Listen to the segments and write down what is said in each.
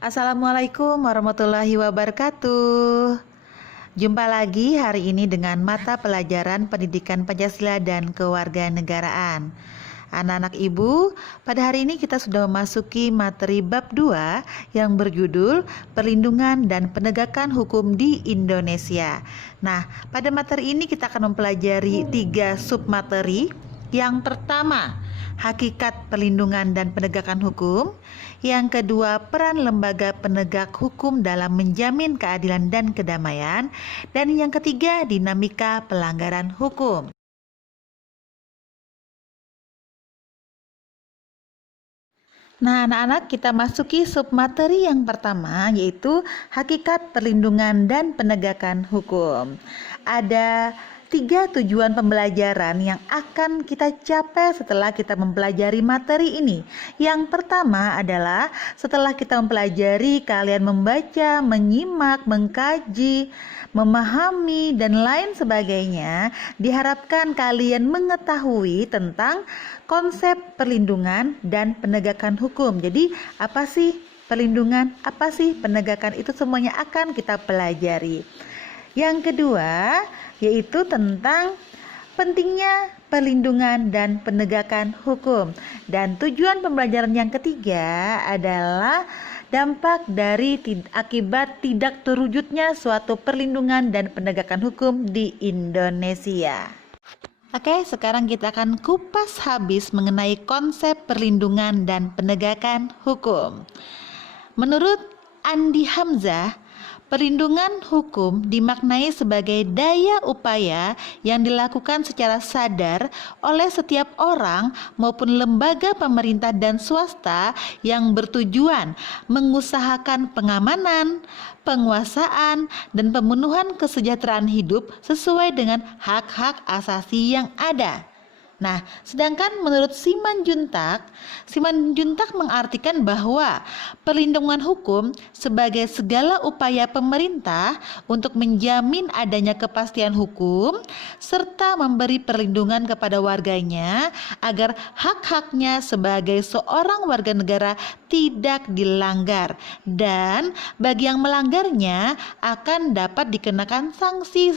Assalamualaikum warahmatullahi wabarakatuh. Jumpa lagi hari ini dengan mata pelajaran Pendidikan Pancasila dan Kewarganegaraan. Anak-anak ibu, pada hari ini kita sudah memasuki materi bab 2 yang berjudul Perlindungan dan Penegakan Hukum di Indonesia. Nah, pada materi ini kita akan mempelajari 3 submateri. Yang pertama, hakikat perlindungan dan penegakan hukum. Yang kedua, peran lembaga penegak hukum dalam menjamin keadilan dan kedamaian. Dan yang ketiga, dinamika pelanggaran hukum. Nah, anak-anak, kita masuki submateri yang pertama, yaitu hakikat perlindungan dan penegakan hukum. Ada 3 tujuan pembelajaran yang akan kita capai setelah kita mempelajari materi ini. Yang pertama adalah setelah kita mempelajari, kalian membaca, menyimak, mengkaji, memahami, dan lain sebagainya. Diharapkan kalian mengetahui tentang konsep perlindungan dan penegakan hukum. Jadi, apa sih perlindungan? Apa sih penegakan? Itu semuanya akan kita pelajari. Yang kedua, yaitu tentang pentingnya perlindungan dan penegakan hukum. Dan tujuan pembelajaran yang ketiga adalah dampak dari akibat tidak terwujudnya suatu perlindungan dan penegakan hukum di Indonesia. Oke, sekarang kita akan kupas habis mengenai konsep perlindungan dan penegakan hukum. Menurut Andi Hamzah, perlindungan hukum dimaknai sebagai daya upaya yang dilakukan secara sadar oleh setiap orang maupun lembaga pemerintah dan swasta yang bertujuan mengusahakan pengamanan, penguasaan, dan pemenuhan kesejahteraan hidup sesuai dengan hak-hak asasi yang ada. Nah, sedangkan menurut Simanjuntak mengartikan bahwa perlindungan hukum sebagai segala upaya pemerintah untuk menjamin adanya kepastian hukum serta memberi perlindungan kepada warganya agar hak-haknya sebagai seorang warga negara tidak dilanggar, dan bagi yang melanggarnya akan dapat dikenakan sanksi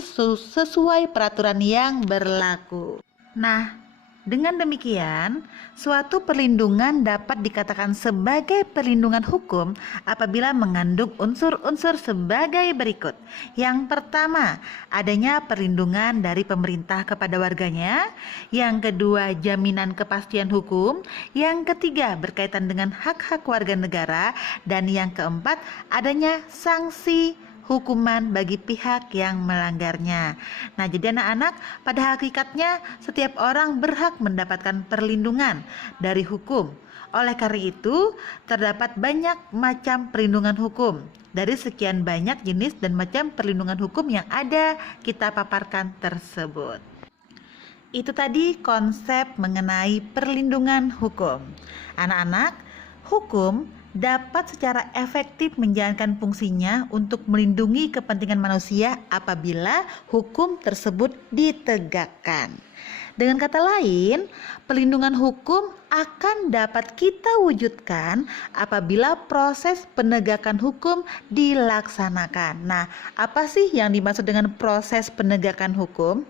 sesuai peraturan yang berlaku. Nah, dengan demikian, suatu perlindungan dapat dikatakan sebagai perlindungan hukum apabila mengandung unsur-unsur sebagai berikut. Yang pertama, adanya perlindungan dari pemerintah kepada warganya. Yang kedua, jaminan kepastian hukum. Yang ketiga, berkaitan dengan hak-hak warga negara. Dan yang keempat, adanya sanksi hukuman bagi pihak yang melanggarnya. Nah, jadi anak-anak, pada hakikatnya setiap orang berhak mendapatkan perlindungan dari hukum. Oleh karena itu, terdapat banyak macam perlindungan hukum. Dari sekian banyak jenis dan macam perlindungan hukum yang ada, kita paparkan tersebut. Itu tadi konsep mengenai perlindungan hukum. Anak-anak, hukum dapat secara efektif menjalankan fungsinya untuk melindungi kepentingan manusia apabila hukum tersebut ditegakkan. Dengan kata lain, perlindungan hukum akan dapat kita wujudkan apabila proses penegakan hukum dilaksanakan. Nah, apa sih yang dimaksud dengan proses penegakan hukum?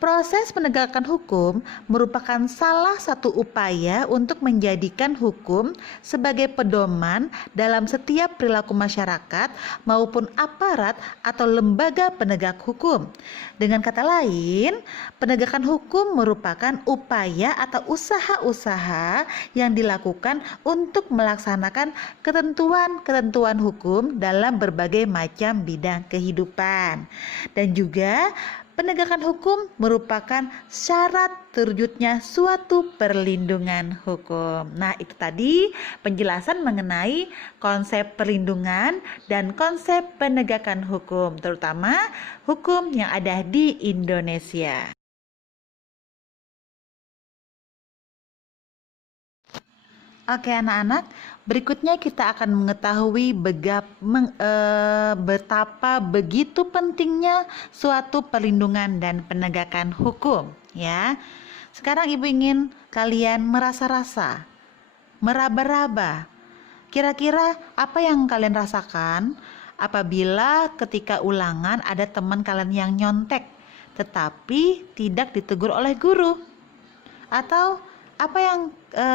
Proses penegakan hukum merupakan salah satu upaya untuk menjadikan hukum sebagai pedoman dalam setiap perilaku masyarakat maupun aparat atau lembaga penegak hukum. Dengan kata lain, penegakan hukum merupakan upaya atau usaha-usaha yang dilakukan untuk melaksanakan ketentuan-ketentuan hukum dalam berbagai macam bidang kehidupan. Dan juga penegakan hukum merupakan syarat terwujudnya suatu perlindungan hukum. Nah, itu tadi penjelasan mengenai konsep perlindungan dan konsep penegakan hukum, terutama hukum yang ada di Indonesia. Oke anak-anak, berikutnya kita akan mengetahui betapa begitu pentingnya suatu perlindungan dan penegakan hukum, ya. Sekarang ibu ingin kalian merasa-rasa, meraba-raba, Kira-kira apa yang kalian rasakan apabila ketika ulangan ada teman kalian yang nyontek tetapi tidak ditegur oleh guru? Atau apa yang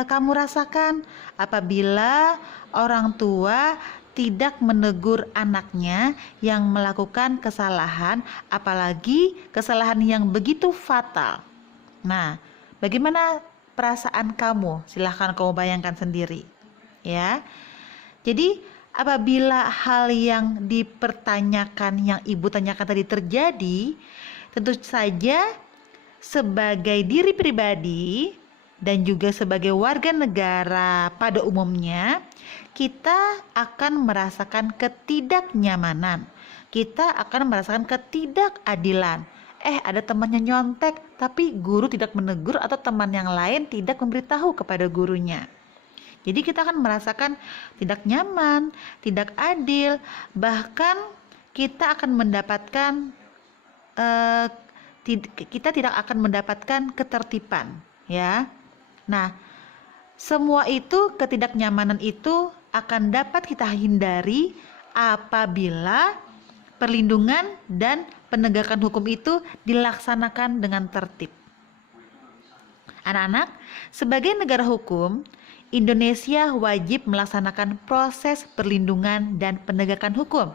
kamu rasakan apabila orang tua tidak menegur anaknya yang melakukan kesalahan, apalagi kesalahan yang begitu fatal? Nah, bagaimana perasaan kamu? Silahkan kamu bayangkan sendiri, ya. Jadi, apabila hal yang dipertanyakan, yang ibu tanyakan tadi terjadi, tentu saja sebagai diri pribadi dan juga sebagai warga negara pada umumnya, kita akan merasakan ketidaknyamanan. Kita akan merasakan ketidakadilan. Ada temannya nyontek, tapi guru tidak menegur atau teman yang lain tidak memberitahu kepada gurunya. Jadi kita akan merasakan tidak nyaman, tidak adil, bahkan kita akan mendapatkan kita tidak akan mendapatkan ketertiban, ya. Nah, semua itu, ketidaknyamanan itu akan dapat kita hindari apabila perlindungan dan penegakan hukum itu dilaksanakan dengan tertib. Anak-anak, sebagai negara hukum, Indonesia wajib melaksanakan proses perlindungan dan penegakan hukum.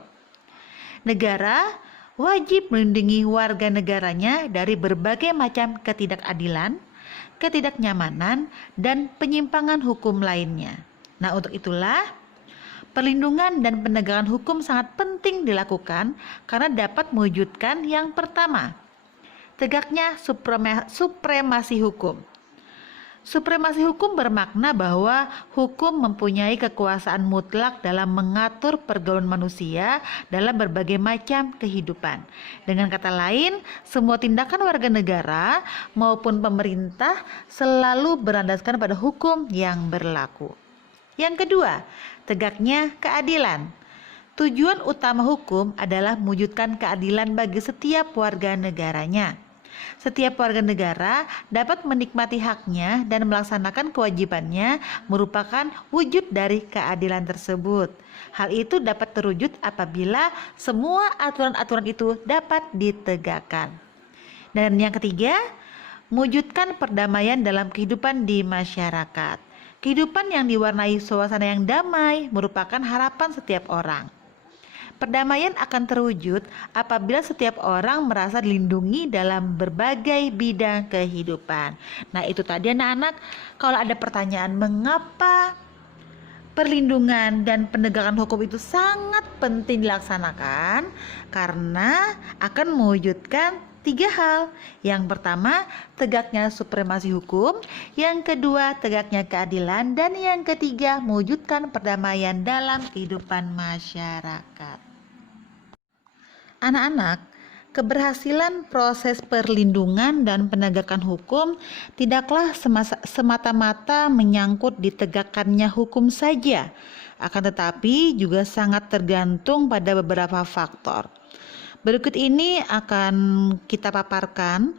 Negara wajib melindungi warga negaranya dari berbagai macam ketidakadilan, ketidaknyamanan, dan penyimpangan hukum lainnya. Nah, untuk itulah perlindungan dan penegakan hukum sangat penting dilakukan karena dapat mewujudkan yang pertama, tegaknya supremasi hukum. Supremasi hukum bermakna bahwa hukum mempunyai kekuasaan mutlak dalam mengatur pergaulan manusia dalam berbagai macam kehidupan. Dengan kata lain, semua tindakan warga negara maupun pemerintah selalu berlandaskan pada hukum yang berlaku. Yang kedua, tegaknya keadilan. Tujuan utama hukum adalah mewujudkan keadilan bagi setiap warga negaranya. Setiap warga negara dapat menikmati haknya dan melaksanakan kewajibannya merupakan wujud dari keadilan tersebut. Hal itu dapat terwujud apabila semua aturan-aturan itu dapat ditegakkan. Dan yang ketiga, mewujudkan perdamaian dalam kehidupan di masyarakat. Kehidupan yang diwarnai suasana yang damai merupakan harapan setiap orang. Perdamaian akan terwujud apabila setiap orang merasa dilindungi dalam berbagai bidang kehidupan. Nah, itu tadi anak-anak, kalau ada pertanyaan mengapa perlindungan dan penegakan hukum itu sangat penting dilaksanakan, karena akan mewujudkan 3 hal. Yang pertama, tegaknya supremasi hukum. Yang kedua, tegaknya keadilan. Dan yang ketiga, mewujudkan perdamaian dalam kehidupan masyarakat. Anak-anak, keberhasilan proses perlindungan dan penegakan hukum tidaklah semata-mata menyangkut ditegakkannya hukum saja, akan tetapi juga sangat tergantung pada beberapa faktor. Berikut ini akan kita paparkan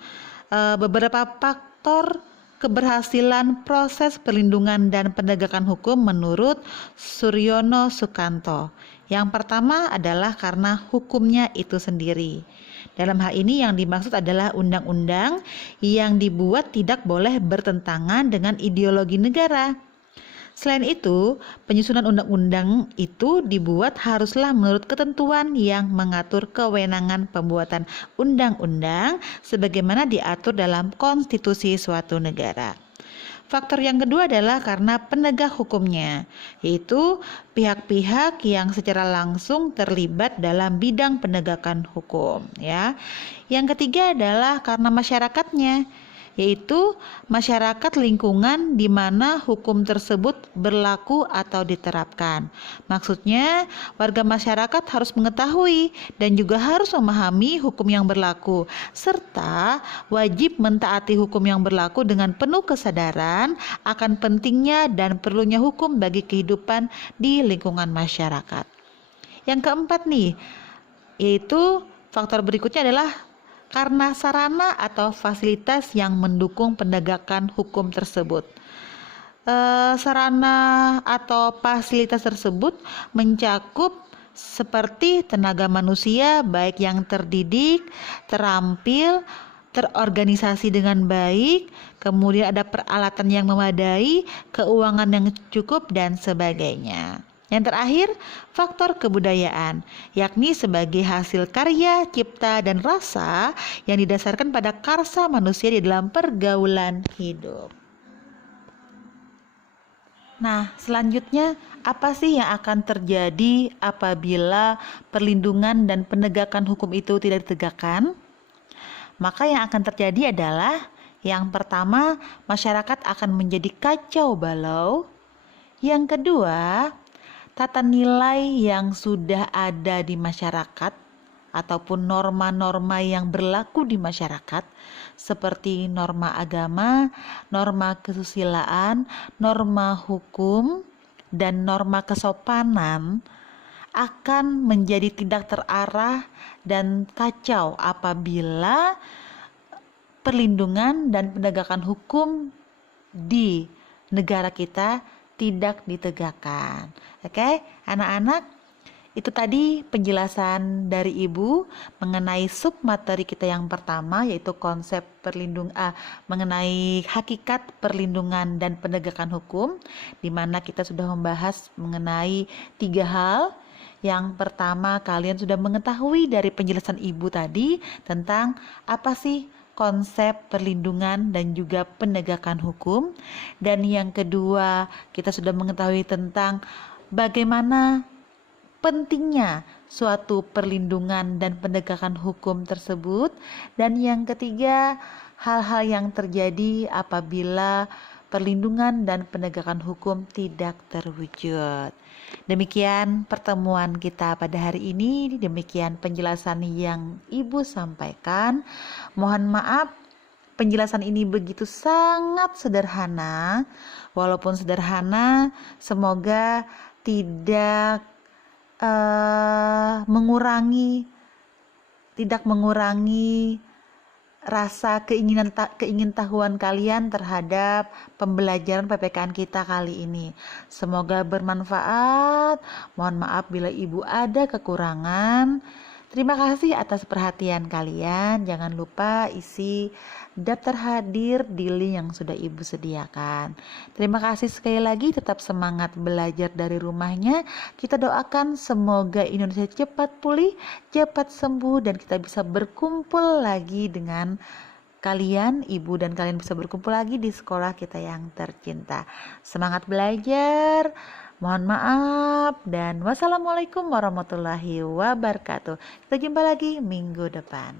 beberapa faktor keberhasilan proses perlindungan dan penegakan hukum menurut Suryono Sukanto. Yang pertama adalah karena hukumnya itu sendiri. Dalam hal ini yang dimaksud adalah undang-undang yang dibuat tidak boleh bertentangan dengan ideologi negara. Selain itu, penyusunan undang-undang itu dibuat haruslah menurut ketentuan yang mengatur kewenangan pembuatan undang-undang sebagaimana diatur dalam konstitusi suatu negara. Faktor yang kedua adalah karena penegak hukumnya, yaitu pihak-pihak yang secara langsung terlibat dalam bidang penegakan hukum, ya. Yang ketiga adalah karena masyarakatnya, yaitu masyarakat lingkungan di mana hukum tersebut berlaku atau diterapkan. Maksudnya, warga masyarakat harus mengetahui dan juga harus memahami hukum yang berlaku, serta wajib mentaati hukum yang berlaku dengan penuh kesadaran akan pentingnya dan perlunya hukum bagi kehidupan di lingkungan masyarakat. Yang keempat nih, yaitu faktor berikutnya adalah karena sarana atau fasilitas yang mendukung penegakan hukum tersebut. sarana atau fasilitas tersebut mencakup seperti tenaga manusia baik yang terdidik, terampil, terorganisasi dengan baik, kemudian ada peralatan yang memadai, keuangan yang cukup dan sebagainya. Yang terakhir, faktor kebudayaan, yakni sebagai hasil karya, cipta, dan rasa yang didasarkan pada karsa manusia di dalam pergaulan hidup. Nah, selanjutnya apa sih yang akan terjadi apabila perlindungan dan penegakan hukum itu tidak ditegakkan? Maka yang akan terjadi adalah yang pertama, masyarakat akan menjadi kacau balau. Yang kedua, tata nilai yang sudah ada di masyarakat ataupun norma-norma yang berlaku di masyarakat seperti norma agama, norma kesusilaan, norma hukum, dan norma kesopanan akan menjadi tidak terarah dan kacau apabila perlindungan dan penegakan hukum di negara kita tidak ditegakkan. Oke, anak-anak, itu tadi penjelasan dari Ibu mengenai submateri kita yang pertama, yaitu konsep mengenai hakikat perlindungan dan penegakan hukum, di mana kita sudah membahas mengenai 3 hal. Yang pertama, kalian sudah mengetahui dari penjelasan Ibu tadi tentang apa sih konsep perlindungan dan juga penegakan hukum. Dan yang kedua, kita sudah mengetahui tentang bagaimana pentingnya suatu perlindungan dan penegakan hukum tersebut. Dan yang ketiga, hal-hal yang terjadi apabila perlindungan dan penegakan hukum tidak terwujud. Demikian pertemuan kita pada hari ini, demikian penjelasan yang Ibu sampaikan. Mohon maaf, penjelasan ini begitu sangat sederhana. Walaupun sederhana, semoga tidak mengurangi rasa keingintahuan kalian terhadap pembelajaran PPKN kita kali ini. Semoga bermanfaat. Mohon maaf bila Ibu ada kekurangan. Terima kasih atas perhatian kalian. Jangan lupa isi daftar hadir di link yang sudah Ibu sediakan. Terima kasih sekali lagi. Tetap semangat belajar dari rumahnya. Kita doakan semoga Indonesia cepat pulih, cepat sembuh, dan kita bisa berkumpul lagi dengan kalian, Ibu, dan kalian bisa berkumpul lagi di sekolah kita yang tercinta. Semangat belajar. Mohon maaf dan wassalamualaikum warahmatullahi wabarakatuh. Kita jumpa lagi minggu depan.